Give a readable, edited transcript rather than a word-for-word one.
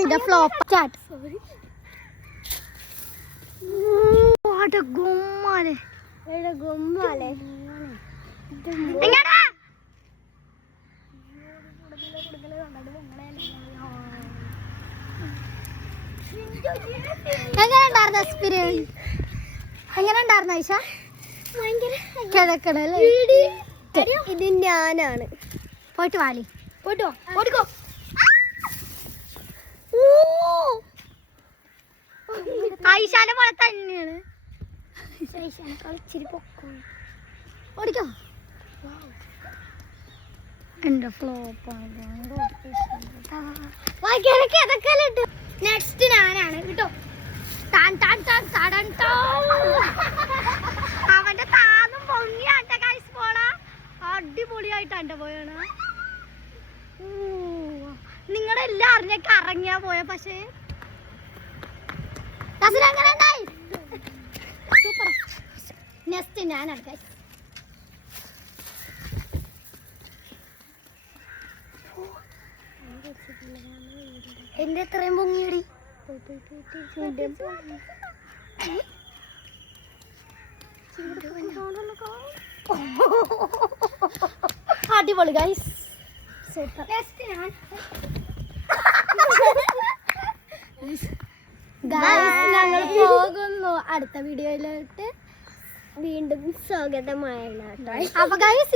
അതിന്റെ flop start. ഗുമ്മാലെ ഗുമ്മാലെ എങ്ങനെ ഉണ്ടായിരുന്നു എക്സ്പീരിയൻസ്? എങ്ങനെ ഉണ്ടായിരുന്നു ഐഷ? കിഴക്കടല്ലേ ഇത് ഞാനാണ്. പോയിട്ട് വാലി പോയിട്ട് ഓടിക്കോ. ഐശാനെ പോലെ തന്നെയാണ്. ഓടിക്കോ. എന്റെ ഫ്ലോപ്പാണ്. നെക്സ്റ്റ് ഞാനാണ് കേട്ടോ. അവന്റെ താന്നും പൊങ്ങിയാട്ട കൈസ് പോണ അടിപൊളിയായിട്ട് എന്റെ പോയാണ്. നിങ്ങളെല്ലാം അറിഞ്ഞൊക്കെ ഇറങ്ങിയാ പോയ. പക്ഷേ സൂപ്പർ. നെക്സ്റ്റ് ഞാനാണ് ഗൈസ്. എന്റെ എത്രയും പൊങ്ങിയടി. അടിപൊളി ഗൈസ്. സൂപ്പർ. ഞങ്ങൾ പോകുന്നു അടുത്ത വീഡിയോയിലോട്ട്. വീണ്ടും സ്വാഗതമാണ്. അപ്പൊ ഗൈസ്